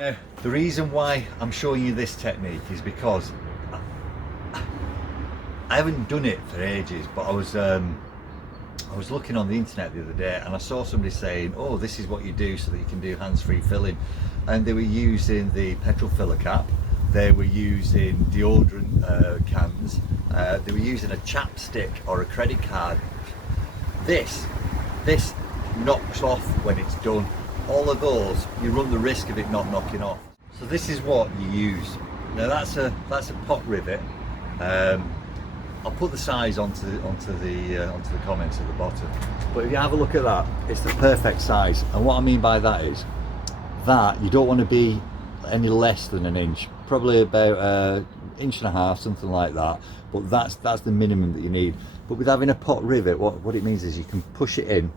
Now, the reason why I'm showing you this technique is because I haven't done it for ages, but I was looking on the internet the other day and I saw somebody saying, oh, this is what you do so that you can do hands-free filling, and they were using the petrol filler cap, they were using deodorant cans, they were using a chapstick or a credit card. This knocks off when it's done. All of those, you run the risk of it not knocking off. So this is what you use. Now that's a pot rivet. I'll put the size onto the comments at the bottom. But if you have a look at that, it's the perfect size. And what I mean by that is that you don't want to be any less than an inch, probably about an inch and a half, something like that. But that's the minimum that you need. But with having a pot rivet, what it means is you can push it in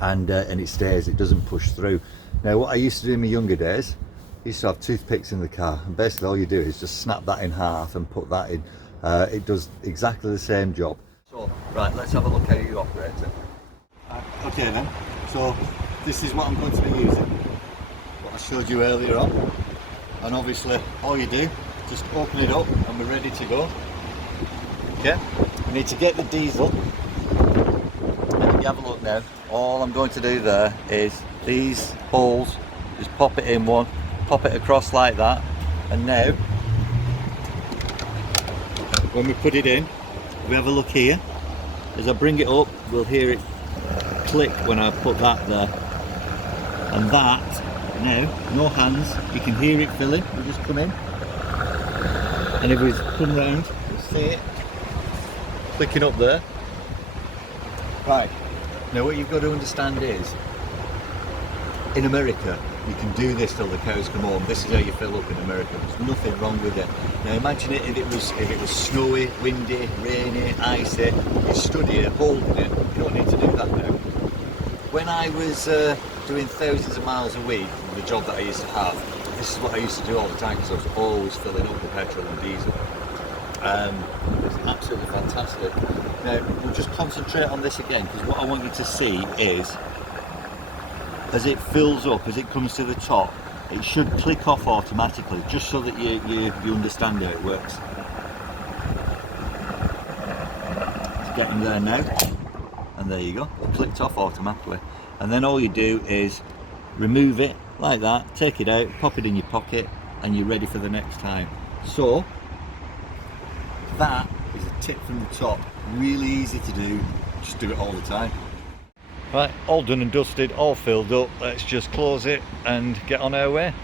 and it stays, it doesn't push through. Now what I used to do in my younger days, I used to have toothpicks in the car, and basically all you do is just snap that in half and put that in. It does exactly the same job. So right, let's have a look how you operate it. Okay then, so this is what I'm going to be using, what I showed you earlier on, and obviously all you do, just open it up and we're ready to go. Okay, we need to get the diesel, and if you have a look now, all I'm going to do there is these holes, just pop it in one, pop it across like that, and now when we put it in, we have a look here. As I bring it up, we'll hear it click when I put that there, and that now, no hands, you can hear it filling. We just come in, and if we come round, you'll see it clicking up there. Right, now what you've got to understand is, in America, you can do this till the cows come home. This is how you fill up in America. There's nothing wrong with it. Now imagine it if it was snowy, windy, rainy, icy. You stood here holding it. You don't need to do that now. When I was doing thousands of miles a week, the job that I used to have, this is what I used to do all the time because I was always filling up with petrol and diesel. It's absolutely fantastic. Now we'll just concentrate on this again, because what I want you to see is, as it fills up, as it comes to the top, it should click off automatically, just so that you understand how it works. It's getting there now, and there you go, it clicked off automatically. And then all you do is remove it like that, take it out, pop it in your pocket, and you're ready for the next time. So that is a tip from the top, really easy to do, just do it all the time. Right, all done and dusted, all filled up. Let's just close it and get on our way.